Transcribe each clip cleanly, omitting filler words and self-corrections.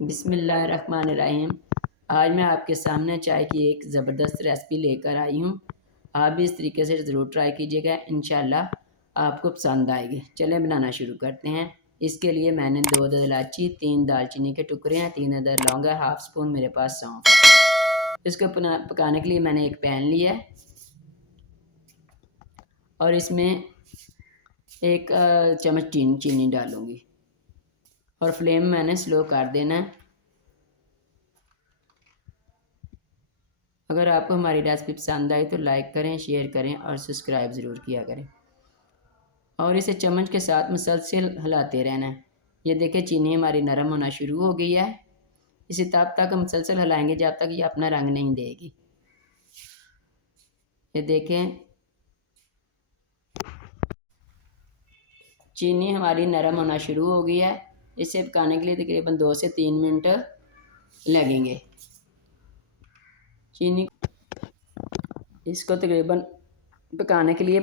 बिस्मिल्लाहिर्रहमानिर्रहीम। आज मैं आपके सामने चाय की एक ज़बरदस्त रेसिपी लेकर आई हूँ। आप भी इस तरीके से ज़रूर ट्राई कीजिएगा, इंशाल्लाह आपको पसंद आएगी। चलें बनाना शुरू करते हैं। इसके लिए मैंने 2 अदद इलायची, 3 दालचीनी के टुकड़े हैं, 3 अदद लौंग है, हाफ़ स्पून मेरे पास सौंफ है। इसको पकाने के लिए मैंने एक पैन लिया है और इसमें एक चम्मच चीनी डालूँगी और फ्लेम मैंने स्लो कर देना है। अगर आपको हमारी रेसिपी पसंद आई तो लाइक करें, शेयर करें और सब्सक्राइब ज़रूर किया करें और इसे चम्मच के साथ मुसलसल हिलाते रहना है। ये देखें चीनी हमारी नरम होना शुरू हो गई है। इसे तब तक हम मुसलसल हिलाएंगे जब तक ये अपना रंग नहीं देगी। ये देखें चीनी हमारी नरम होना शुरू हो गई है। इसे पकाने के लिए तकरीबन 2 से 3 मिनट लगेंगे। चीनी इसको तकरीबन पकाने के लिए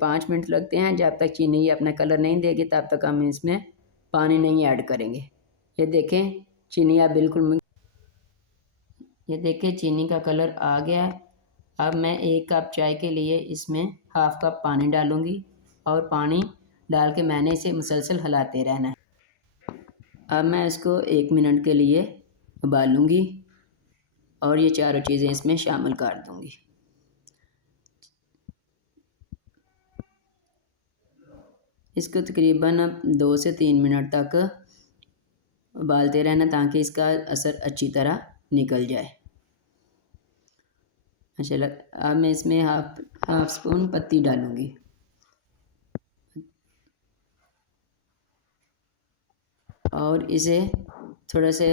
5 मिनट लगते हैं। जब तक चीनी अपना कलर नहीं देगी तब तक हम इसमें पानी नहीं ऐड करेंगे। ये देखें चीनी अब बिल्कुल, ये देखें चीनी का कलर आ गया है। अब मैं 1 कप चाय के लिए इसमें हाफ़ कप पानी डालूँगी और पानी डाल के मैंने इसे मुसलसल हिलाते रहना है। अब मैं इसको 1 मिनट के लिए उबालूँगी और ये चारों चीज़ें इसमें शामिल कर दूँगी। इसको तकरीबन 2 से 3 मिनट तक उबालते रहना ताकि इसका असर अच्छी तरह निकल जाए। माशाल्लाह अब मैं इसमें हाफ़ स्पून पत्ती डालूँगी और इसे थोड़ा से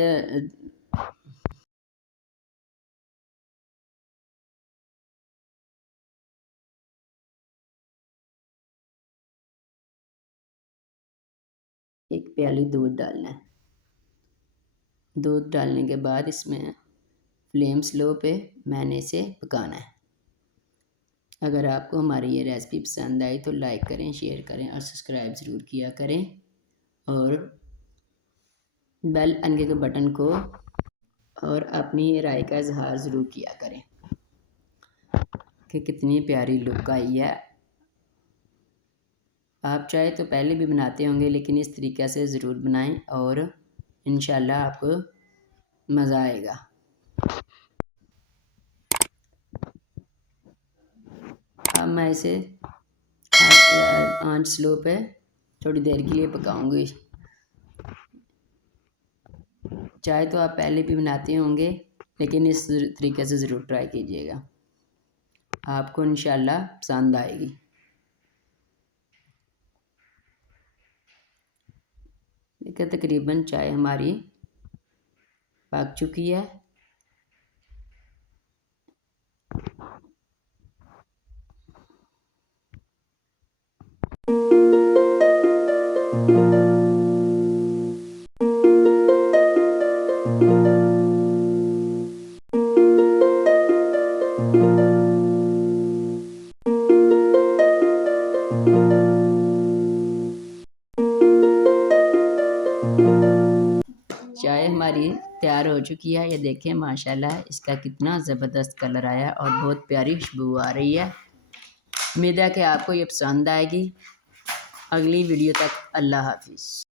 एक प्याली दूध डालना है। दूध डालने के बाद इसमें फ्लेम स्लो पे मैंने इसे पकाना है। अगर आपको हमारी ये रेसिपी पसंद आई तो लाइक करें, शेयर करें और सब्सक्राइब ज़रूर किया करें और बेल आइकन के बटन को और अपनी राय का इजहार ज़रूर किया करें कि कितनी प्यारी लुक आई है। आप चाहे तो पहले भी बनाते होंगे लेकिन इस तरीक़े से ज़रूर बनाएं और इंशाल्लाह आपको मज़ा आएगा। अब मैं इसे आंच स्लो पे थोड़ी देर के लिए पकाऊंगी। चाहे तो आप पहले भी बनाते होंगे लेकिन इस तरीके से ज़रूर ट्राई कीजिएगा, आपको इंशाल्लाह पसंद आएगी। देखिए तकरीबन चाय हमारी पक चुकी है। चाय हमारी तैयार हो चुकी है। ये देखें माशाल्लाह इसका कितना ज़बरदस्त कलर आया और बहुत प्यारी खुशबू आ रही है। उम्मीद है कि आपको ये पसंद आएगी। अगली वीडियो तक अल्लाह हाफिज़।